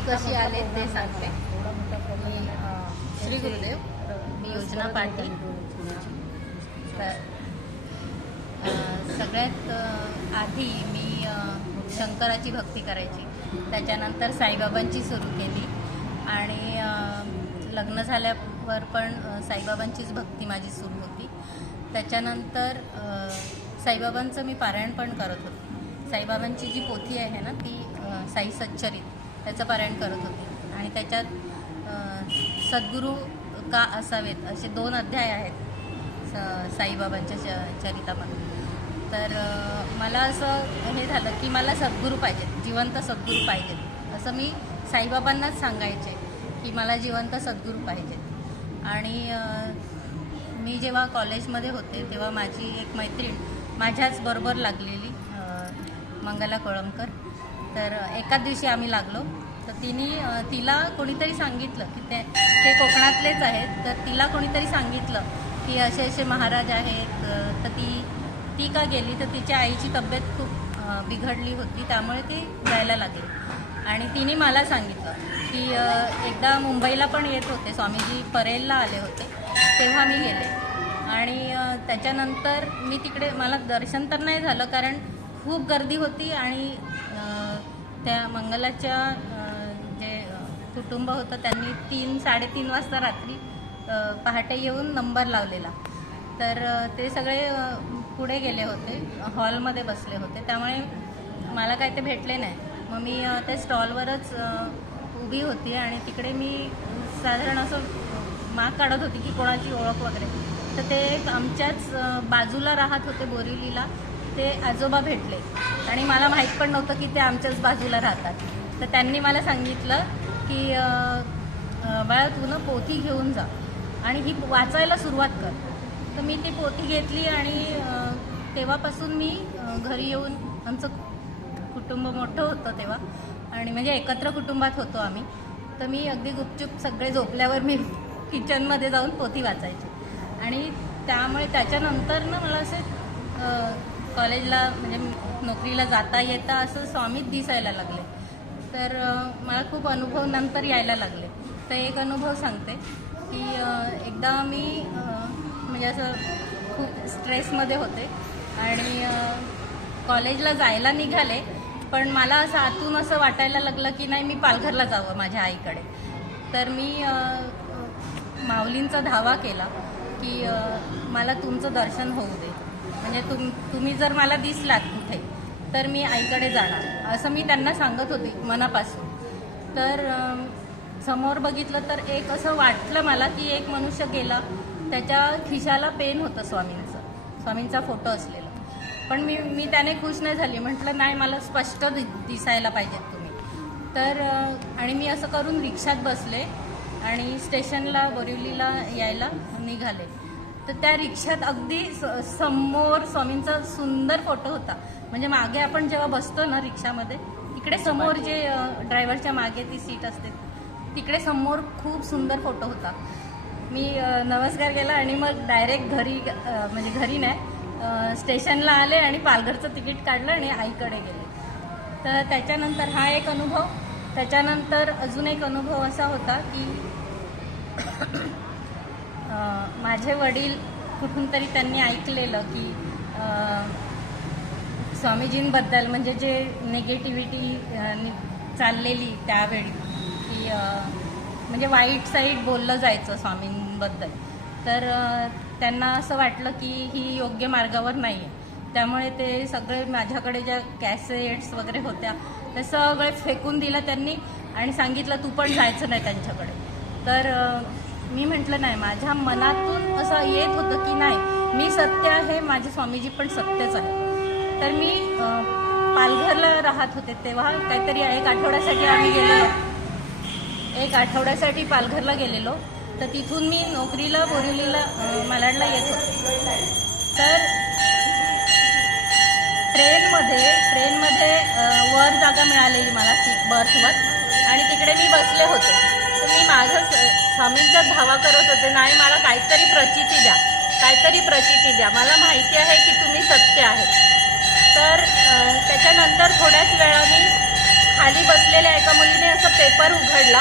मी कशी आले ते सांगते. मी श्री गुरुदेव, मी योजना पाटील. तर सगळ्यात आधी मी शंकराची भक्ती करायची, त्याच्यानंतर साईबाबांची सुरू केली आणि लग्न झाल्यावर पण साईबाबांचीच भक्ती माझी सुरू होती. त्याच्यानंतर साईबाबांचं मी पारायण पण करत होते. साईबाबांची जी पोथी आहे ना ती साई सच्चरित, त्याचं पारायण करत होते आणि त्याच्यात सद्गुरू का असावेत असे 2 अध्याय आहेत साईबाबांच्या चरितामध्ये. तर मला असं हे झालं की मला सद्गुरू पाहिजे, जिवंत सद्गुरू पाहिजे, असं मी साईबाबांनाच सांगायचे की मला जिवंत सद्गुरू पाहिजे. आणि मी जेव्हा कॉलेजमध्ये होते तेव्हा माझी एक मैत्रीण माझ्याच बरोबर लागलेली, मंगला कोळंबकर. तर एकाच दिवशी आम्ही लागलो. तर तिला कोणीतरी सांगितलं की ते कोकणातलेच आहेत. तर तिला कोणीतरी सांगितलं की असे असे महाराज आहेत. तर ती का गेली, तर तिच्या आईची तब्येत खूप बिघडली होती, त्यामुळे ती जायला लागली. आणि तिने मला सांगितलं की एकदा मुंबईला पण येत होते स्वामीजी, परेलला आले होते, तेव्हा मी गेले. आणि त्याच्यानंतर मी तिकडे, मला दर्शन तर नाही झालं कारण खूप गर्दी होती. आणि त्या मंगलाच्या जे कुटुंब होतं त्यांनी 3-3:30 वाजता रात्री पहाटे येऊन नंबर लावलेला. तर ते सगळे पुढे गेले होते, हॉलमध्ये बसले होते, त्यामुळे मला काय ते भेटले नाही. मग मी त्या स्टॉलवरच उभी होती आणि तिकडे मी साधारण असं माग काढत होती की कोणाची ओळख वगैरे. तर ते आमच्याच बाजूला राहत होते बोरिवलीला, ते आजोबा भेटले आणि मला माहीत पण नव्हतं की ते आमच्याच बाजूला राहतात. तर त्यांनी मला सांगितलं की बाळा तू ना पोथी घेऊन जा आणि ही वाचायला सुरुवात कर. तर मी ती पोथी घेतली आणि तेव्हापासून मी घरी येऊन, आमचं कुटुंब मोठं होतं तेव्हा आणि म्हणजे एकत्र कुटुंबात होतो आम्ही. तर मी अगदी गुपचूप सगळे झोपल्यावर मी किचनमध्ये जाऊन पोथी वाचायची. आणि त्यामुळे त्याच्यानंतर ना मला असे कॉलेजला म्हणजे नोकरीला जाता येता असं स्वामीच दिसायला लागले. तर मला खूप अनुभव नंतर यायला लागले. तर एक अनुभव सांगते की एकदा मी म्हणजे असं खूप स्ट्रेसमध्ये होते आणि कॉलेजला जायला निघाले, पण मला असं आतून असं वाटायला लागलं की नाही, मी पालघरला जावं माझ्या आईकडे. तर मी माऊलींचा धावा केला की मला तुमचं दर्शन होऊ दे, म्हणजे तुम्ही जर मला दिसलात कुठे तर मी आईकडे जाणार, असं मी त्यांना सांगत होते मनापासून. तर समोर बघितलं तर एक असं वाटलं मला की एक मनुष्य गेला, त्याच्या खिशाला पेन होतं स्वामींचा फोटो असलेला. पण मी त्याने खुश नाही झाली, म्हटलं नाही, मला स्पष्ट दिसायला पाहिजेत तुम्ही. तर आणि मी असं करून रिक्षात बसले आणि स्टेशनला बोरिवलीला यायला निघाले. तर त्या रिक्षात अगदी समोर स्वामींचा सुंदर फोटो होता. म्हणजे मागे आपण जेव्हा बसतो ना रिक्षामध्ये, तिकडे समोर जे ड्रायव्हरच्या मागे ती सीट असते, तिकडे समोर खूप सुंदर फोटो होता. मी नमस्कार केला आणि मग डायरेक्ट म्हणजे घरी नाही, स्टेशनला आले आणि पालघरचं तिकीट काढलं आणि आईकडे गेले. तर त्याच्यानंतर हा एक अनुभव. त्याच्यानंतर अजून एक अनुभव असा होता की माझे वडील कुठून तरी त्यांनी ऐकलेलं की स्वामीजींबद्दल म्हणजे जे निगेटिव्हिटी चाललेली त्यावेळी, की म्हणजे वाईट साईड बोललं जायचं स्वामींबद्दल. तर त्यांना असं वाटलं की ही योग्य मार्गावर नाही आहे. त्यामुळे ते सगळे माझ्याकडे ज्या कॅसेट्स वगैरे होत्या ते सगळे फेकून दिलं त्यांनी आणि सांगितलं तू पण जायचं नाही त्यांच्याकडे. तर मी म्हटलं नाही, माझ्या मनातून असं येत होतं की नाही, मी सत्य आहे, माझे स्वामीजी पण सत्यच आहे. तर मी पालघरला राहत होते तेव्हा, काहीतरी 1 आठवड्यासाठी आम्ही गेलेलो, 1 आठवड्यासाठी पालघरला गेलेलो. तर तिथून मी नोकरीला बोरिवलीला मालाडला येत होते. तर ट्रेनमध्ये वर जागा मिळालेली मला सीट बर्थवर आणि तिकडे मी बसले होते. तर मी माझं स्वामींचा धावा करत होते, नाही मला काहीतरी प्रचिती द्या, मला माहिती आहे की तुम्ही सत्य आहेत. तर त्याच्यानंतर थोड्याच वेळाने खाली बसलेल्या एका मुलीने असं पेपर उघडला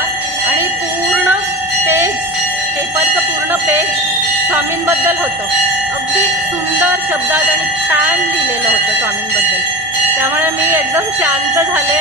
आणि पूर्ण पेपरचं पूर्ण पेज स्वामींबद्दल होतं. अगदी सुंदर शब्दात आणि छान लिहिलेलं होतं स्वामींबद्दल. त्यामुळे मी एकदम शांत झाले